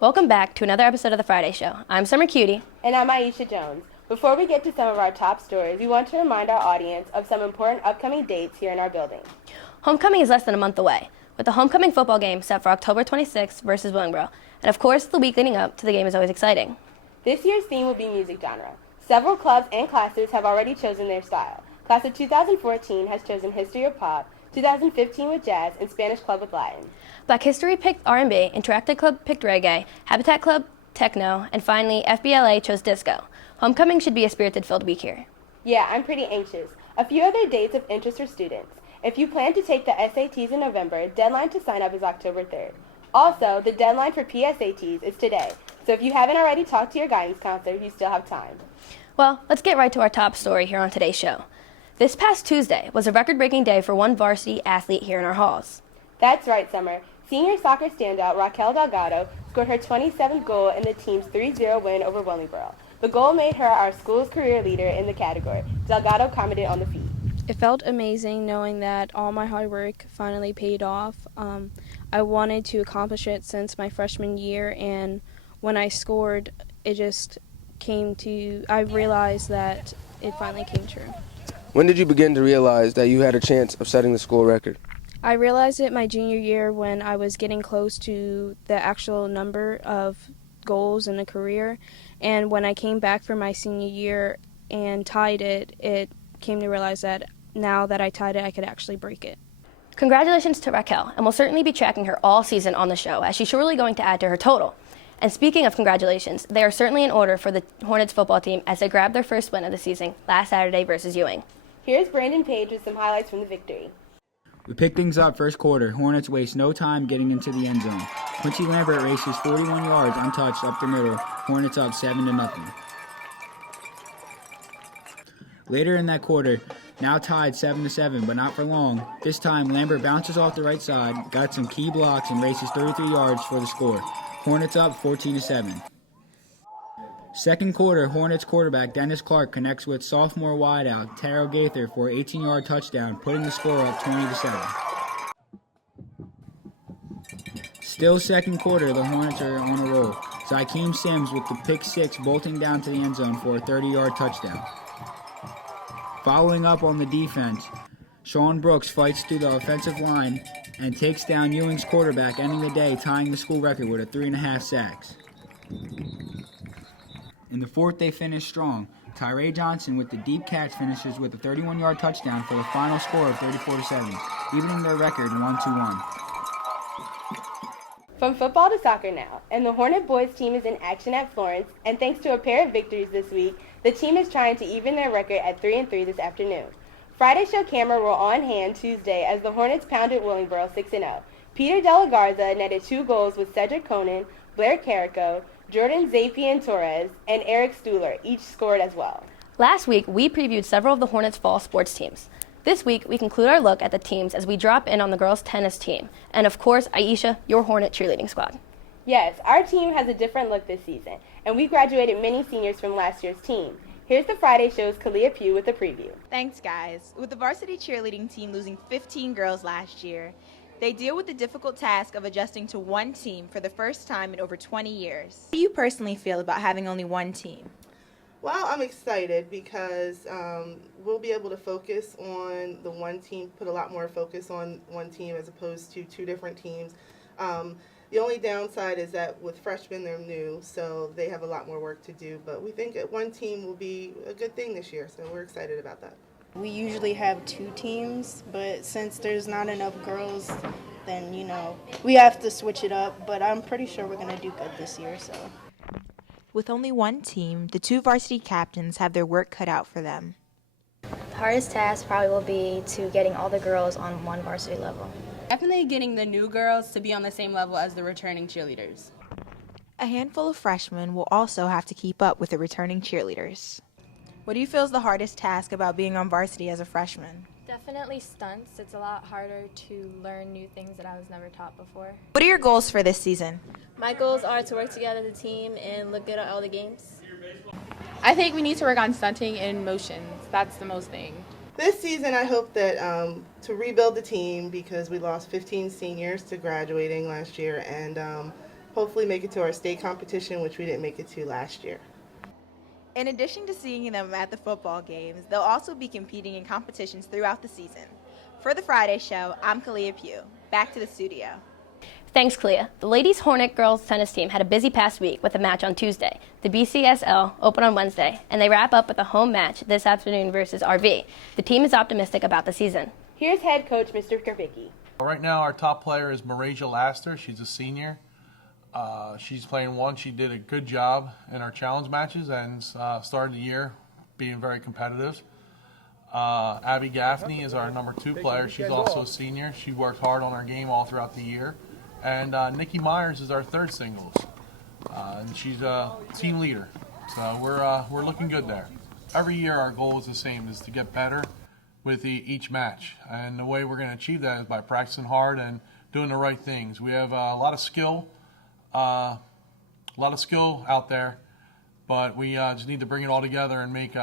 Welcome back to another episode of The Friday Show. I'm Summer Cutie. And I'm Aisha Jones. Before we get to some of our top stories, we want to remind our audience of some important upcoming dates here in our building. Homecoming is less than a month away, with the homecoming football game set for October 26th versus Willingboro. And of course, the week leading up to the game is always exciting. This year's theme will be music genre. Several clubs and classes have already chosen their style. Class of 2014 has chosen History of Pop, 2015 with Jazz, and Spanish Club with Latin. Black History picked R&B, Interactive Club picked Reggae, Habitat Club Techno, and finally, FBLA chose Disco. Homecoming should be a spirited-filled week here. Yeah, I'm pretty anxious. A few other dates of interest for students. If you plan to take the SATs in November, deadline to sign up is October 3rd. Also, the deadline for PSATs is today, so if you haven't already talked to your guidance counselor, you still have time. Well, let's get right to our top story here on today's show. This past Tuesday was a record-breaking day for one varsity athlete here in our halls. That's right, Summer. Senior soccer standout Raquel Delgado scored her 27th goal in the team's 3-0 win over Willingboro. The goal made her our school's career leader in the category. Delgado commented on the feat. It felt amazing knowing that all my hard work finally paid off. I wanted to accomplish it since my freshman year, and when I scored, it just I realized that it finally came true. When did you begin to realize that you had a chance of setting the school record? I realized it my junior year when I was getting close to the actual number of goals in a career, and when I came back for my senior year and tied it, it came to realize that now that I tied it, I could actually break it. Congratulations to Raquel, and we'll certainly be tracking her all season on the show, as she's surely going to add to her total. And speaking of congratulations, they are certainly in order for the Hornets football team as they grabbed their first win of the season last Saturday versus Ewing. Here's Brandon Page with some highlights from the victory. We pick things up first quarter. Hornets waste no time getting into the end zone. Quincy Lambert races 41 yards untouched up the middle. Hornets up 7-0. Later in that quarter, now tied 7-7, but not for long. This time, Lambert bounces off the right side, got some key blocks, and races 33 yards for the score. Hornets up 14-7. Second quarter, Hornets quarterback Dennis Clark connects with sophomore wideout Taro Gaither for an 18-yard touchdown, putting the score up 20-7. Still second quarter, the Hornets are on a roll. Zykeem Sims with the pick six bolting down to the end zone for a 30-yard touchdown. Following up on the defense, Sean Brooks fights through the offensive line and takes down Ewing's quarterback, ending the day tying the school record with 3.5 sacks. In the fourth, they finish strong. Tyree Johnson with the deep catch finishes with a 31-yard touchdown for the final score of 34-7, evening their record 1-1. From football to soccer now, and the Hornet boys team is in action at Florence, and thanks to a pair of victories this week, the team is trying to even their record at 3-3 this afternoon. Friday Show camera were on hand Tuesday as the Hornets pounded Willingboro 6-0. Peter De La Garza netted 2 goals with Cedric Conan, Blair Carrico, Jordan Zapien Torres, and Eric Stuhler each scored as well. Last week, we previewed several of the Hornets' fall sports teams. This week, we conclude our look at the teams as we drop in on the girls' tennis team. And of course, Aisha, your Hornet cheerleading squad. Yes, our team has a different look this season, and we graduated many seniors from last year's team. Here's the Friday Show's Kalia Pugh with a preview. Thanks, guys. With the varsity cheerleading team losing 15 girls last year, they deal with the difficult task of adjusting to one team for the first time in over 20 years. How do you personally feel about having only one team? Well, I'm excited because we'll be able to focus on the one team, put a lot more focus on one team as opposed to 2 different teams. The only downside is that with freshmen, they're new, so they have a lot more work to do. But we think one team will be a good thing this year, so we're excited about that. We usually have 2 teams, but since there's not enough girls, then, we have to switch it up. But I'm pretty sure we're going to do good this year, so. With only one team, the 2 varsity captains have their work cut out for them. The hardest task probably will be to getting all the girls on one varsity level. Definitely getting the new girls to be on the same level as the returning cheerleaders. A handful of freshmen will also have to keep up with the returning cheerleaders. What do you feel is the hardest task about being on varsity as a freshman? Definitely stunts. It's a lot harder to learn new things that I was never taught before. What are your goals for this season? My goals are to work together as a team and look good at all the games. I think we need to work on stunting and motions. That's the most thing. This season, I hope that to rebuild the team because we lost 15 seniors to graduating last year, and hopefully make it to our state competition, which we didn't make it to last year. In addition to seeing them at the football games, they'll also be competing in competitions throughout the season. For the Friday Show, I'm Kalia Pugh. Back to the studio. Thanks, Clea. The ladies Hornet girls tennis team had a busy past week with a match on Tuesday. The BCSL opened on Wednesday, and they wrap up with a home match this afternoon versus RV. The team is optimistic about the season. Here's head coach Mr. Karpicki. Right now, our top player is Marasia Laster. She's a senior. She's playing one. She did a good job in our challenge matches and started the year being very competitive. Abby Gaffney is our number 2 player. She's also a senior. She worked hard on her game all throughout the year. And Nikki Myers is our 3rd singles. And she's a team leader. So we're looking good there. Every year our goal is the same, is to get better with each match. And the way we're going to achieve that is by practicing hard and doing the right things. We have a lot of skill out there, but we just need to bring it all together and make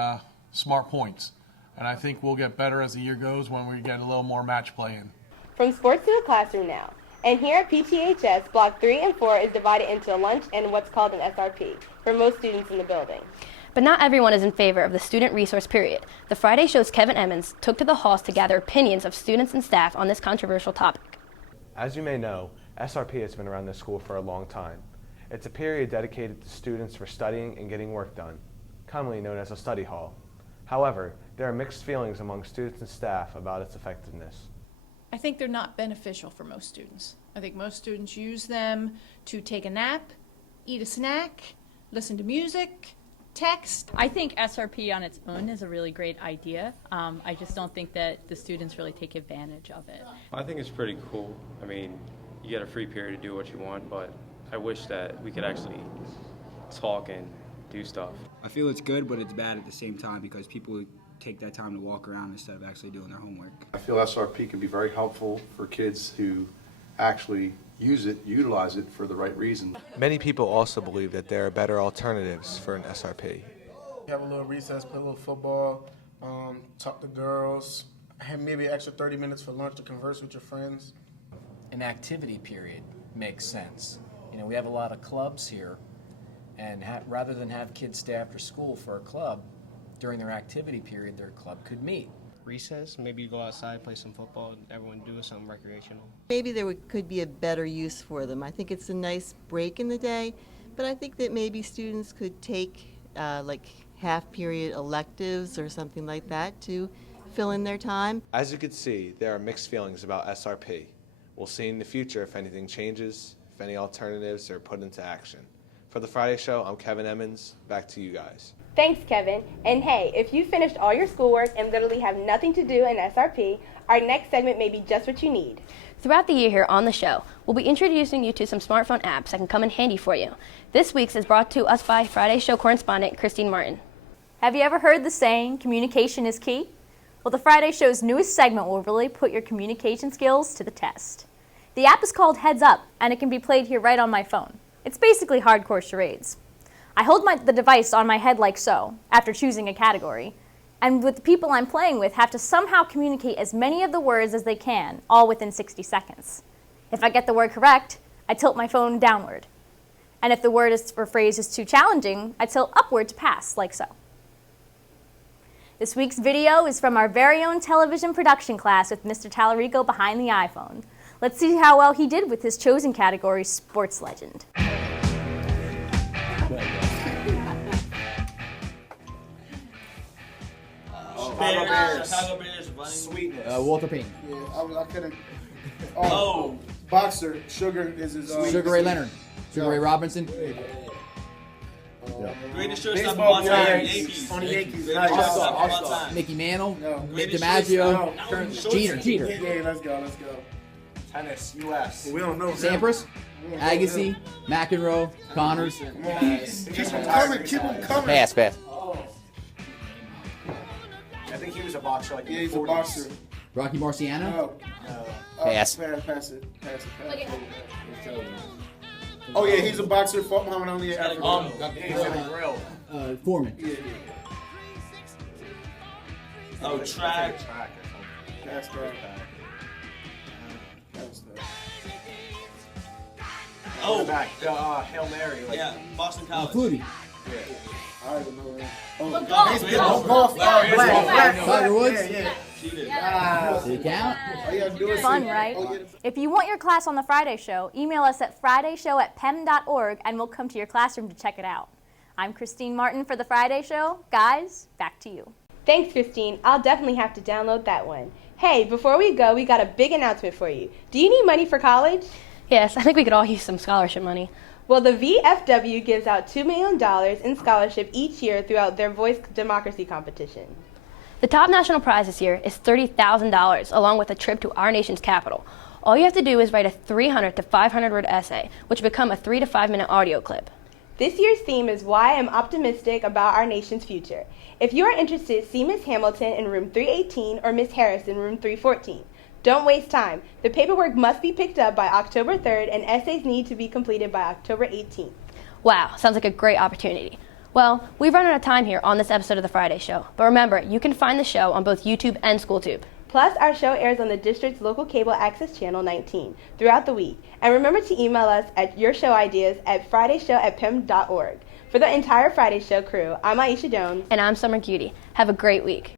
smart points. And I think we'll get better as the year goes when we get a little more match play in. From sports to the classroom now. And here at PTHS, Block 3 and 4 is divided into a lunch and what's called an SRP for most students in the building. But not everyone is in favor of the student resource period. The Friday Show's Kevin Emmons took to the halls to gather opinions of students and staff on this controversial topic. As you may know, SRP has been around this school for a long time. It's a period dedicated to students for studying and getting work done, commonly known as a study hall. However, there are mixed feelings among students and staff about its effectiveness. I think they're not beneficial for most students. I think most students use them to take a nap, eat a snack, listen to music, text. I think SRP on its own is a really great idea. I just don't think that the students really take advantage of it. I think it's pretty cool. I mean, you get a free period to do what you want, but I wish that we could actually talk and do stuff. I feel it's good, but it's bad at the same time because people take that time to walk around instead of actually doing their homework. I feel SRP can be very helpful for kids who actually utilize it for the right reason. Many people also believe that there are better alternatives for an SRP. Have a little recess, play a little football, talk to girls, have maybe an extra 30 minutes for lunch to converse with your friends. An activity period makes sense. You know, we have a lot of clubs here, and rather than have kids stay after school for a club, during their activity period, their club could meet. Recess, maybe you go outside, play some football, and everyone do something recreational. Maybe there could be a better use for them. I think it's a nice break in the day, but I think that maybe students could take like half-period electives or something like that to fill in their time. As you can see, there are mixed feelings about SRP. We'll see in the future if anything changes, if any alternatives are put into action. For the Friday Show, I'm Kevin Emmons. Back to you guys. Thanks, Kevin. And hey, if you finished all your schoolwork and literally have nothing to do in SRP, our next segment may be just what you need. Throughout the year here on the show, we'll be introducing you to some smartphone apps that can come in handy for you. This week's is brought to us by Friday Show correspondent Christine Martin. Have you ever heard the saying, communication is key? Well, the Friday Show's newest segment will really put your communication skills to the test. The app is called Heads Up, and it can be played here right on my phone. It's basically hardcore charades. I hold the device on my head like so, after choosing a category, and with the people I'm playing with have to somehow communicate as many of the words as they can, all within 60 seconds. If I get the word correct, I tilt my phone downward. And if the word or phrase is too challenging, I tilt upward to pass, like so. This week's video is from our very own television production class with Mr. Tallarico behind the iPhone. Let's see how well he did with his chosen category, Sports Legend. Chicago Bears, Sweetness. Walter Payton. Yeah, I couldn't. Oh, boxer. Sugar is his. Sugar Ray Leonard. Sugar Ray Robinson. Greatest shortstop of all time. Yankees. On the Yankees. Nice. Mickey Mantle. No. Nick DiMaggio. Jeter. Yeah, let's go. Tennis, U.S. We don't know. Sampras. Agassi. McEnroe. Connors. Come on. Keep him coming. Pass. I think he was a boxer. Like he's a boxer. Rocky Marciano. No. Pass. Pass it. Oh yeah, he's a boxer. Fought Muhammad Ali in Africa. He's in the grill. Foreman. Yeah. Oh, track. Oh, back. Hail Mary. Like, yeah, Boston College. Flutie. Yeah. I don't know that. Golf. Black. Tiger Woods. Yeah. Does it count? All you gotta do is Fun, say- right? oh, yeah. If you want your class on the Friday Show, email us at fridayshow@pem.org and we'll come to your classroom to check it out. I'm Christine Martin for the Friday Show. Guys, back to you. Thanks, Christine. I'll definitely have to download that one. Hey, before we go, we got a big announcement for you. Do you need money for college? Yes, I think we could all use some scholarship money. Well, the VFW gives out $2 million in scholarship each year throughout their Voice Democracy competition. The top national prize this year is $30,000, along with a trip to our nation's capital. All you have to do is write a 300 to 500 word essay, which will become a 3 to 5 minute audio clip. This year's theme is why I'm optimistic about our nation's future. If you are interested, see Miss Hamilton in room 318 or Miss Harris in room 314. Don't waste time. The paperwork must be picked up by October 3rd and essays need to be completed by October 18th. Wow, sounds like a great opportunity. Well, we've run out of time here on this episode of The Friday Show, but remember, you can find the show on both YouTube and SchoolTube. Plus, our show airs on the district's local cable access channel 19 throughout the week. And remember to email us at your show ideas at fridayshow@pem.org. For the entire Friday Show crew, I'm Aisha Jones. And I'm Summer Cutie. Have a great week.